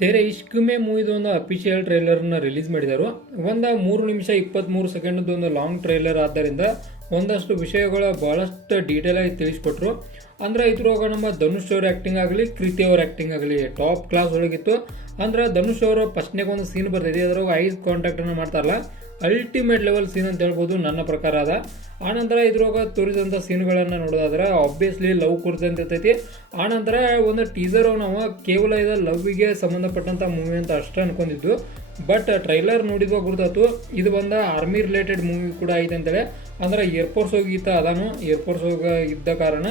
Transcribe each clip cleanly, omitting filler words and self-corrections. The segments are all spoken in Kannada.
ತೆರೆ ಇಷ್ಕ್ ಮೇ ಮೂವಿದು ಒಂದು ಅಫಿಷಿಯಲ್ ಟ್ರೈಲರ್ನ ರಿಲೀಸ್ ಮಾಡಿದರು. ಒಂದು 3 ನಿಮಿಷ 23 ಸೆಕೆಂಡ್ ಒಂದು ಲಾಂಗ್ ಟ್ರೈಲರ್ ಆದ್ದರಿಂದ ಒಂದಷ್ಟು ವಿಷಯಗಳ ಬಹಳಷ್ಟು ಡೀಟೇಲ್ ಆಗಿ ತಿಳಿಸ್ಕೊಟ್ರು. ಅಂದ್ರೆ ಇದ್ರೊಳಗೆ ನಮ್ಮ ಧನುಷ್ ಅವ್ರ ಆ್ಯಕ್ಟಿಂಗ್ ಆಗಲಿ, ಕೃತಿ ಅವ್ರ ಆ್ಯಕ್ಟಿಂಗ್ ಆಗಲಿ ಟಾಪ್ ಕ್ಲಾಸ್ ಒಳಗಿತ್ತು. ಅಂದ್ರೆ ಧನುಷ್ ಅವರು ಫಸ್ಟ್ನಾಗ ಒಂದು ಸೀನ್ ಬರ್ತೈತಿ, ಅದ್ರಾಗ ಐಸ್ ಕಾಂಟ್ಯಾಕ್ಟನ್ನು ಮಾಡ್ತಾರಲ್ಲ, ಅಲ್ಟಿಮೇಟ್ ಲೆವೆಲ್ ಸೀನ್ ಅಂತ ಹೇಳ್ಬೋದು ನನ್ನ ಪ್ರಕಾರ ಅದ. ಆನಂತರ ಇದ್ರೊಳಗೆ ತೋರಿಸಿದಂಥ ಸೀನ್ಗಳನ್ನು ನೋಡೋದಾದ್ರೆ ಆಬ್ವಿಯಸ್ಲಿ ಲವ್ ಕುರಿತಂತೆ ಇರ್ತೈತಿ. ಆನಂತರ ಒಂದು ಟೀಸರ್ ನಾವು ಕೇವಲ ಇದು ಲವ್ಗೆ ಸಂಬಂಧಪಟ್ಟಂಥ ಮೂವಿ ಅಂತ ಅಷ್ಟೇ ಅನ್ಕೊಂಡಿದ್ದು, ಬಟ್ ಟ್ರೈಲರ್ ನೋಡಿದ್ವಾಗ ಗುರ್ತಾತು ಇದು ಒಂದು ಆರ್ಮಿ ರಿಲೇಟೆಡ್ ಮೂವಿ ಕೂಡ ಐತೆ ಅಂತೇಳಿ. ಅಂದ್ರೆ ಏರ್ಫೋರ್ಸ್ ಹೋಗಿ ಈತ ಅದಾನು, ಏರ್ಫೋರ್ಸ್ ಹೋಗಿ ಇದ್ದ ಕಾರಣ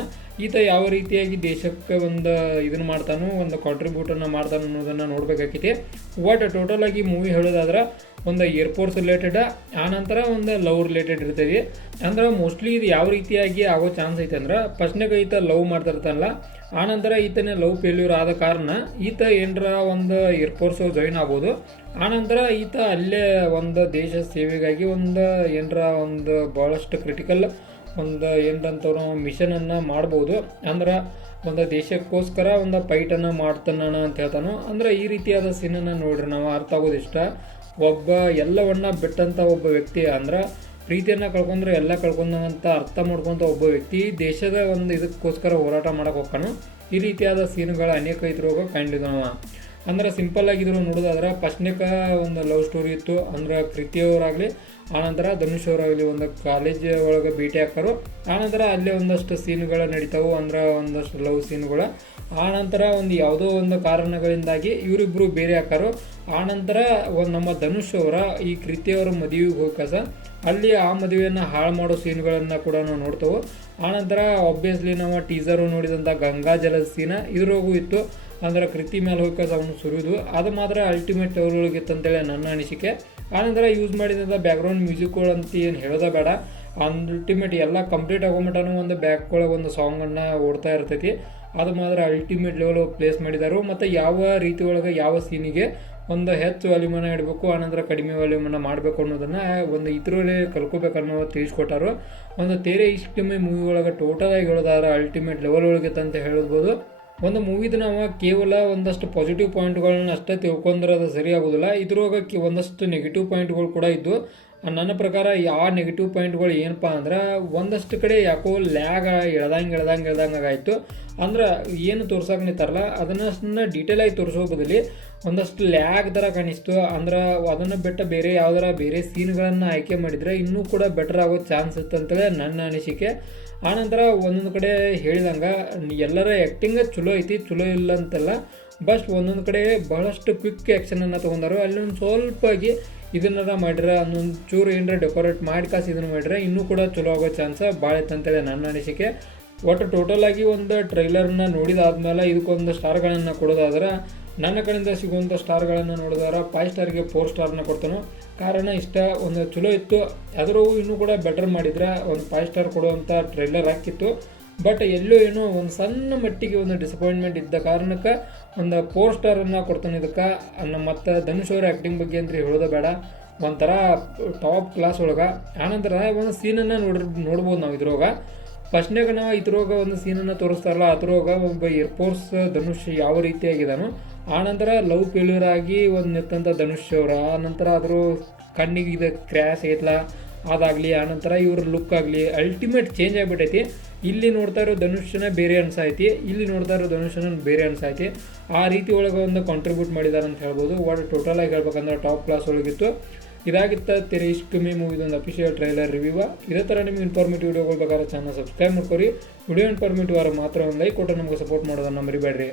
ಈತ ಯಾವ ರೀತಿಯಾಗಿ ದೇಶಕ್ಕೆ ಒಂದು ಇದನ್ನು ಮಾಡ್ತಾನೋ, ಒಂದು ಕಾಂಟ್ರಿಬ್ಯೂಟನ್ನು ಮಾಡ್ತಾನೋ ಅನ್ನೋದನ್ನು ನೋಡ್ಬೇಕಾಕೈತಿ. ಒಟ್ ಟೋಟಲ್ ಆಗಿ ಮೂವಿ ಹೇಳೋದಾದ್ರೆ ಒಂದು ಏರ್ಫೋರ್ಸ್ ರಿಲೇಟೆಡ್, ಆನಂತರ ಒಂದು ಲವ್ ರಿಲೇಟೆಡ್ ಇರ್ತೈತಿ. ಅಂದ್ರೆ ಮೋಸ್ಟ್ಲಿ ಇದು ಯಾವ ರೀತಿಯಾಗಿ ಆಗೋ ಚಾನ್ಸ್ ಐತೆ ಅಂದ್ರೆ ಫಸ್ಟ್ನಾಗ ಈತ ಲವ್ ಮಾಡ್ತಿರ್ತಾನಲ್ಲ, ಆನಂತರ ಈತನೇ ಲವ್ ಫೇಲ್ಯೂರ್ ಆದ ಕಾರಣ ಈತ ಏನರ ಒಂದು ಏರ್ಫೋರ್ಸ್ ಜಾಯಿನ್ ಆಗ್ಬೋದು. ಆನಂತರ ಈತ ಅಲ್ಲೇ ಒಂದು ದೇಶ ಸೇವೆಗಾಗಿ ಒಂದು ಏನರ ಒಂದು ಭಾಳಷ್ಟು ಕ್ರಿಟಿಕಲ್ ಒಂದು ಏನಂತವ್ರು ಮಿಷನನ್ನು ಮಾಡ್ಬೋದು. ಅಂದ್ರೆ ಒಂದು ದೇಶಕ್ಕೋಸ್ಕರ ಒಂದು ಫೈಟನ್ನು ಮಾಡ್ತಾನ ಅಂತ ಹೇಳ್ತಾನು. ಅಂದ್ರೆ ಈ ರೀತಿಯಾದ ಸೀನನ್ನು ನೋಡ್ರಿ ನಾವು ಅರ್ಥ ಆಗೋದಿಷ್ಟ. ಒಬ್ಬ ಎಲ್ಲವನ್ನ ಬಿಟ್ಟಂಥ ಒಬ್ಬ ವ್ಯಕ್ತಿ, ಅಂದ್ರೆ ಪ್ರೀತಿಯನ್ನು ಕಳ್ಕೊಂಡ್ರೆ ಎಲ್ಲ ಕಳ್ಕೊಂಡಂತ ಅರ್ಥ ಮಾಡ್ಕೊಂತ ಒಬ್ಬ ವ್ಯಕ್ತಿ ದೇಶದ ಒಂದು ಇದಕ್ಕೋಸ್ಕರ ಹೋರಾಟ ಮಾಡಕ್ಕೆ ಹೋಗ್ತಾನು. ಈ ರೀತಿಯಾದ ಸೀನ್ಗಳು ಅನೇಕ ಇದ್ರೋಗ ಕಂಡಿದ್ದಾವ. ಅಂದ್ರೆ ಸಿಂಪಲ್ ಆಗಿದ್ರು ನೋಡೋದಾದ್ರೆ ಫಸ್ಟ್ನೇಕ ಒಂದು ಲವ್ ಸ್ಟೋರಿ ಇತ್ತು. ಅಂದ್ರೆ ಕೃತಿಯವರಾಗಲಿ ಆನಂತರ ಧನುಷ್ ಅವರಾಗಲಿ ಒಂದು ಕಾಲೇಜ್ ಒಳಗೆ ಭೇಟಿ ಹಾಕೋರು. ಆನಂತರ ಅಲ್ಲೇ ಒಂದಷ್ಟು ಸೀನ್ಗಳು ನಡೀತಾವೆ, ಅಂದ್ರೆ ಒಂದಷ್ಟು ಲವ್ ಸೀನ್ಗಳು. ಆನಂತರ ಒಂದು ಯಾವುದೋ ಒಂದು ಕಾರಣಗಳಿಂದಾಗಿ ಇವರಿಬ್ಬರು ಬೇರೆ ಹಾಕಾರು. ಆನಂತರ ಒಂದು ನಮ್ಮ ಧನುಷ್ ಅವರ ಈ ಕೃತಿಯವರ ಮದುವೆಗೆ ಹೋಗಸ ಅಲ್ಲಿ ಆ ಮದುವೆಯನ್ನು ಹಾಳು ಮಾಡೋ ಸೀನ್ಗಳನ್ನು ಕೂಡ ನಾವು ನೋಡ್ತೇವೆ. ಆನಂತರ ಆಬ್ವಿಯಸ್ಲಿ ನಾವು ಟೀಸರು ನೋಡಿದಂಥ ಗಂಗಾ ಜಲದ ಸೀನ ಇದ್ರಾಗೂ ಇತ್ತು. ಅಂದ್ರೆ ಕೃತಿ ಮೇಲೆ ಹೋಗಸ ಅವನು ಸುರಿದು ಅದು ಮಾತ್ರ ಅಲ್ಟಿಮೇಟ್ ಲೆವೆಲ್ಗಿತ್ತು ಅಂತೇಳಿ ನನ್ನ ಅನಿಸಿಕೆ. ಆನಂತರ ಯೂಸ್ ಮಾಡಿದಂಥ ಬ್ಯಾಕ್ಗ್ರೌಂಡ್ ಮ್ಯೂಸಿಕ್ಗಳು ಅಂತ ಏನು ಹೇಳೋದ ಬೇಡ, ಅಲ್ಟಿಮೇಟ್ ಎಲ್ಲ ಕಂಪ್ಲೀಟ್ ಆಗೋಮಟನೂ ಒಂದು ಬ್ಯಾಕ್ಗೊಳಗೆ ಒಂದು ಸಾಂಗನ್ನು ಓಡ್ತಾ ಇರ್ತೈತಿ. ಅದು ಮಾತ್ರ ಅಲ್ಟಿಮೇಟ್ ಲೆವೆಲ್ ಪ್ಲೇಸ್ ಮಾಡಿದಾರು. ಮತ್ತು ಯಾವ ರೀತಿ ಒಳಗೆ ಯಾವ ಸೀನಿಗೆ ಒಂದು ಹೆಚ್ಚು ವಾಲ್ಯೂಮನ್ನು ಇಡಬೇಕು, ಆನಂತರ ಕಡಿಮೆ ವಾಲ್ಯೂಮನ್ನು ಮಾಡಬೇಕು ಅನ್ನೋದನ್ನು ಒಂದು ಇದರಲ್ಲಿ ಕಲ್ಕೋಬೇಕನ್ನೋ ತಿಳಿಸ್ಕೊಟ್ಟಾರು. ಒಂದು ತೇರೆ ಇಷ್ಕ್ ಮೇ ಮೂವಿ ಒಳಗೆ ಟೋಟಲ್ ಆಗಿ ಹೇಳೋದಾದ್ರೆ ಅಲ್ಟಿಮೇಟ್ ಲೆವೆಲ್ ಒಳಗಿತ್ತು ಅಂತ ಹೇಳ್ಬೋದು. ಒಂದು ಮೂವಿದು ನಾವು ಕೇವಲ ಒಂದಷ್ಟು ಪಾಸಿಟಿವ್ ಪಾಯಿಂಟ್ಗಳನ್ನ ಅಷ್ಟೇ ತಿಳ್ಕೊಂಡ್ರೆ ಅದು ಸರಿ ಆಗೋದಿಲ್ಲ. ಇದ್ರೊಳಗೆ ಒಂದಷ್ಟು ನೆಗೆಟಿವ್ ಪಾಯಿಂಟ್ಗಳು ಕೂಡ ಇದ್ದು. ನನ್ನ ಪ್ರಕಾರ ಯಾವ ನೆಗೆಟಿವ್ ಪಾಯಿಂಟ್ಗಳು ಏನಪ್ಪ ಅಂದ್ರೆ ಒಂದಷ್ಟು ಕಡೆ ಯಾಕೋ ಲ್ಯಾಗ್ ಎಳ್ದಂಗೆ ಆಯಿತು. ಅಂದ್ರೆ ಏನು ತೋರ್ಸಕ್ಕೆ ನಿಂತಾರಲ್ಲ ಅದನ್ನ ಡೀಟೇಲ್ ಆಗಿ ತೋರಿಸೋ ಬದಲಿ ಒಂದಷ್ಟು ಲ್ಯಾಗ್ ಥರ ಕಾಣಿಸ್ತು. ಅಂದ್ರೆ ಅದನ್ನು ಬಿಟ್ಟು ಬೇರೆ ಸೀನ್ಗಳನ್ನು ಆಯ್ಕೆ ಮಾಡಿದರೆ ಇನ್ನೂ ಕೂಡ ಬೆಟರ್ ಆಗೋ ಚಾನ್ಸ್ ಇತ್ತು ಅಂತೇಳಿ ನನ್ನ ಅನಿಸಿಕೆ. ಆನಂತರ ಒಂದೊಂದು ಕಡೆ ಹೇಳಿದಂಗೆ ಎಲ್ಲರ ಆ್ಯಕ್ಟಿಂಗ್ ಚಲೋ ಐತಿ, ಚಲೋ ಇಲ್ಲ ಅಂತಲ್ಲ, ಬಟ್ ಒಂದೊಂದು ಕಡೆ ಬಹಳಷ್ಟು ಕ್ವಿಕ್ ಆ್ಯಕ್ಷನನ್ನು ತೊಗೊಂಡಾರು. ಅಲ್ಲಿ ಒಂದು ಸ್ವಲ್ಪಾಗಿ ಇದನ್ನ ಮಾಡಿದ್ರೆ ಅದೊಂದು ಚೂರು ಏನರ ಡೆಕೋರೇಟ್ ಮಾಡಿ ಇದನ್ನು ಮಾಡಿದ್ರೆ ಇನ್ನೂ ಕೂಡ ಚಲೋ ಆಗೋ ಚಾನ್ಸ್ ಭಾಳ ಇತ್ತು ಅಂತೇಳಿ ನನ್ನ ಅನಿಸಿಕೆ. ಒಟ್ಟು ಟೋಟಲ್ ಆಗಿ ಒಂದು ಟ್ರೈಲರ್ನ ನೋಡಿದಾದ್ಮೇಲೆ ಇದಕ್ಕೊಂದು ಸ್ಟಾರ್ಗಳನ್ನು ಕೊಡೋದಾದ್ರೆ ನನ್ನ ಕಡೆಯಿಂದ ಸಿಗುವಂಥ ಸ್ಟಾರ್ಗಳನ್ನು ನೋಡಿದ್ರೆ 5 ಸ್ಟಾರ್ಗೆ 4 ಸ್ಟಾರ್ನ ಕೊಡ್ತಾನೆ. ಕಾರಣ ಇಷ್ಟ ಒಂದು ಚಲೋ ಇತ್ತು, ಆದರೂ ಇನ್ನೂ ಕೂಡ ಬೆಟರ್ ಮಾಡಿದ್ರೆ ಒಂದು 5 ಸ್ಟಾರ್ ಕೊಡುವಂಥ ಟ್ರೈಲರ್ ಹಾಕಿತ್ತು. ಬಟ್ ಎಲ್ಲೋ ಏನೋ ಒಂದು ಸಣ್ಣ ಮಟ್ಟಿಗೆ ಒಂದು ಡಿಸಪಾಯಿಂಟ್ಮೆಂಟ್ ಇದ್ದ ಕಾರಣಕ್ಕೆ ಒಂದು 4 ಸ್ಟಾರನ್ನು ಕೊಡ್ತಾನೆ ಇದಕ್ಕೆ. ಮತ್ತು ಧನುಷ್ ಅವರ ಆ್ಯಕ್ಟಿಂಗ್ ಬಗ್ಗೆ ಅಂತ ಹೇಳೋದು ಬೇಡ, ಒಂಥರ ಟಾಪ್ ಕ್ಲಾಸ್ ಒಳಗೆ. ಆನಂತರ ಒಂದು ಸೀನನ್ನು ನೋಡ್ಬೋದು ನಾವು ಇದ್ರೊಳಗೆ. ಫಸ್ಟ್ನಾಗ ನಾವು ಇದ್ರೊಳಗೆ ಒಂದು ಸೀನನ್ನು ತೋರಿಸ್ತಾರಲ್ಲ, ಅದ್ರೊಳಗೆ ಒಬ್ಬ ಏರ್ಫೋರ್ಸ್ ಧನುಷ್ ಯಾವ ರೀತಿಯಾಗಿದ್ದಾನೋ, ಆನಂತರ ಲವ್ ಫೇಲ್ಯೂರ್ ಆಗಿ ಒಂದು ನಿಂತಂಥ ಧನುಷ್ ಅವರ ಆನಂತರ ಅದ್ರ ಕಣ್ಣಿಗೆ ಇದು ಕ್ರ್ಯಾಶ್ ಐತಲ್ಲ ಅದಾಗಲಿ, ಆನಂತರ ಇವ್ರ ಲುಕ್ ಆಗಲಿ ಅಲ್ಟಿಮೇಟ್ ಚೇಂಜ್ ಆಗಿಬಿಟ್ಟೈತಿ. ಇಲ್ಲಿ ನೋಡ್ತಾ ಇರೋ ಧನುಷನ ಬೇರೆ ಅನ್ಸೈತಿ, ಇಲ್ಲಿ ನೋಡ್ತಾ ಇರೋ ಧನುಷನ ಬೇರೆ ಅನ್ಸೈತಿ. ಆ ರೀತಿ ಒಳಗೆ ಒಂದು ಕಾಂಟ್ರಿಬ್ಯೂಟ್ ಮಾಡಿದ್ದಾರೆ ಅಂತ ಹೇಳ್ಬೋದು. ಒಟ್ಟು ಟೋಟಲ್ ಆಗಿ ಹೇಳ್ಬೇಕಂದ್ರೆ ಟಾಪ್ ಕ್ಲಾಸ್ ಒಳಗಿತ್ತು. ಇದಾಗಿತ್ತು ತೆರೆ ಇಷ್ಕ್ ಮೇ ಮೂವಿದೊಂದು ಅಫಿಷಿಯಲ್ ಟ್ರೈಲರ್ ರಿವ್ಯೂ. ಇದೇ ಥರ ನಿಮ್ಗೆ ಇನ್ಫಾರ್ಮೇಟಿವ್ ವಿಡಿಯೋಗಳು ಬೇಕಾದ್ರೆ ಚಾನಲ್ ಸಬ್ಸ್ಕ್ರೈಬ್ ಮಾಡ್ಕೊರಿ. ವಿಡಿಯೋ ಇನ್ಫಾರ್ಮೇಟಿವ್ ಆದ್ರೆ ಮಾತ್ರ ಒಂದು ಲೈಕ್ ಕೊಟ್ಟು ನಮಗೆ ಸಪೋರ್ಟ್ ಮಾಡೋದನ್ನು ಮರಿಬೇಡ್ರಿ.